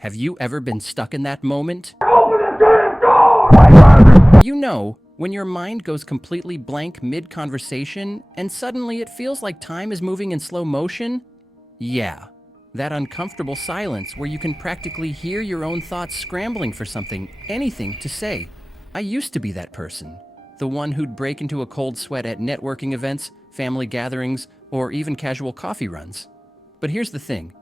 Have you ever been stuck in that moment? Open the damn door! You know, when your mind goes completely blank mid-conversation and suddenly it feels like time is moving in slow motion? Yeah, that uncomfortable silence where you can practically hear your own thoughts scrambling for something, anything to say. I used to be that person. The one who'd break into a cold sweat at networking events, family gatherings, or even casual coffee runs. But here's the thing.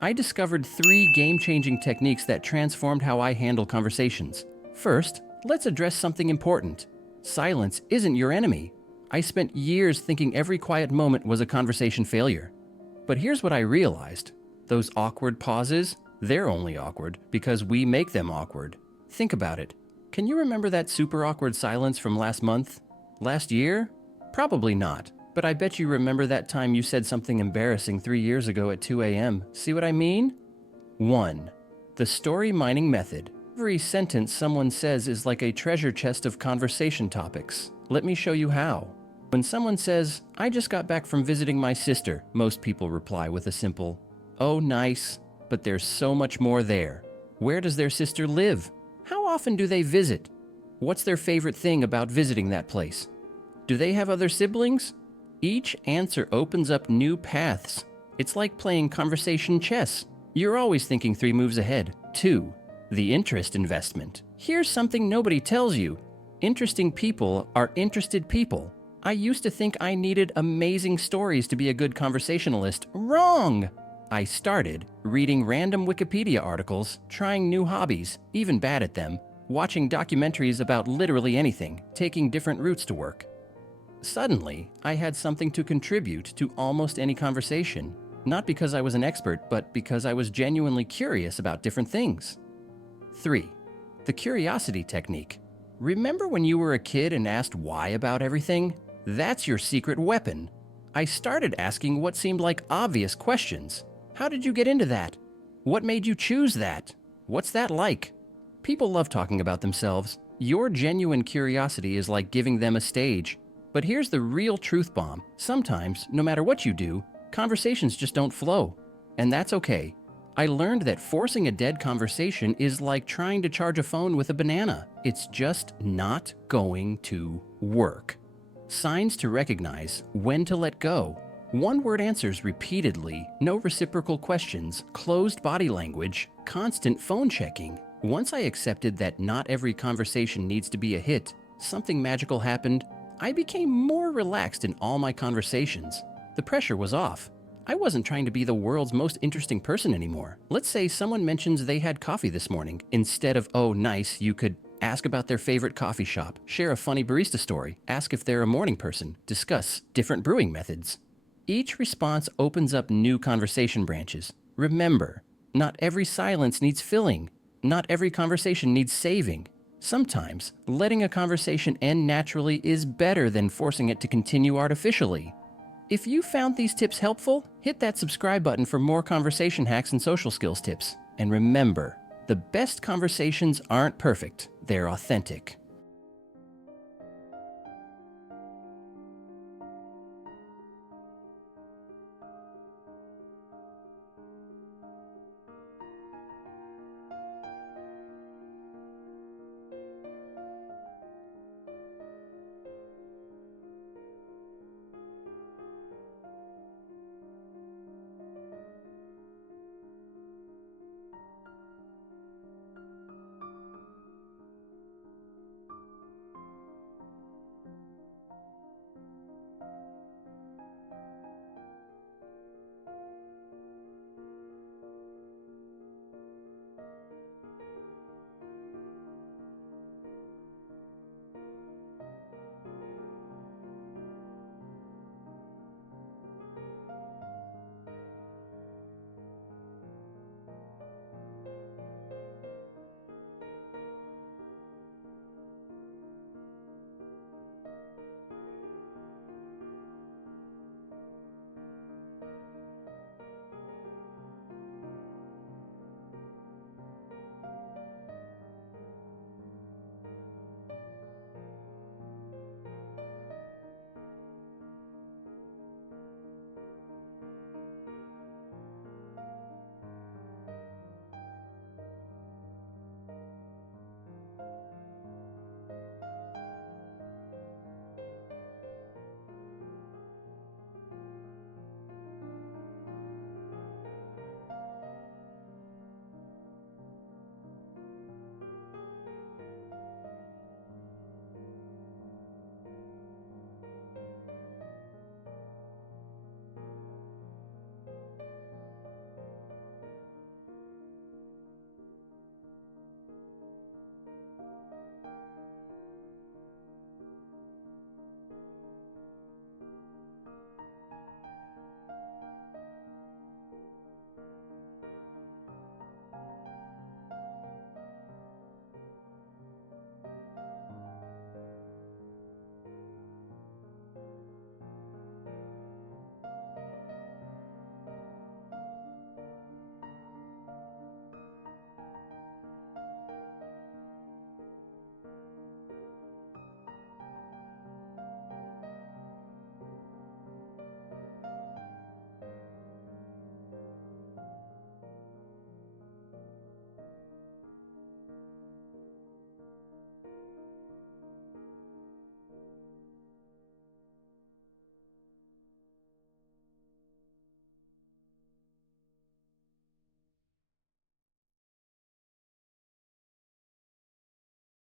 I discovered 3 game-changing techniques that transformed how I handle conversations. First, let's address something important. Silence isn't your enemy. I spent years thinking every quiet moment was a conversation failure. But here's what I realized. Those awkward pauses, they're only awkward because we make them awkward. Think about it. Can you remember that super awkward silence from last month? Last year? Probably not. But I bet you remember that time you said something embarrassing 3 years ago at 2 a.m. See what I mean? 1. The story mining method. Every sentence someone says is like a treasure chest of conversation topics. Let me show you how. When someone says, "I just got back from visiting my sister," most people reply with a simple, "Oh, nice," but there's so much more there. Where does their sister live? How often do they visit? What's their favorite thing about visiting that place? Do they have other siblings? Each answer opens up new paths. It's like playing conversation chess. You're always thinking 3 moves ahead. 2. The interest investment. Here's something nobody tells you. Interesting people are interested people. I used to think I needed amazing stories to be a good conversationalist. Wrong! I started reading random Wikipedia articles, trying new hobbies, even bad at them, watching documentaries about literally anything, taking different routes to work. Suddenly, I had something to contribute to almost any conversation, not because I was an expert, but because I was genuinely curious about different things. 3. The curiosity technique. Remember when you were a kid and asked why about everything? That's your secret weapon. I started asking what seemed like obvious questions. How did you get into that? What made you choose that? What's that like? People love talking about themselves. Your genuine curiosity is like giving them a stage. But here's the real truth bomb. Sometimes, no matter what you do, conversations just don't flow. And that's okay. I learned that forcing a dead conversation is like trying to charge a phone with a banana. It's just not going to work. Signs to recognize when to let go. One-word answers repeatedly, no reciprocal questions, closed body language, constant phone checking. Once I accepted that not every conversation needs to be a hit, something magical happened. I became more relaxed in all my conversations. The pressure was off. I wasn't trying to be the world's most interesting person anymore. Let's say someone mentions they had coffee this morning. Instead of, "Oh, nice," you could ask about their favorite coffee shop, share a funny barista story, ask if they're a morning person, discuss different brewing methods. Each response opens up new conversation branches. Remember, not every silence needs filling. Not every conversation needs saving. Sometimes, letting a conversation end naturally is better than forcing it to continue artificially. If you found these tips helpful, hit that subscribe button for more conversation hacks and social skills tips. And remember, the best conversations aren't perfect, they're authentic.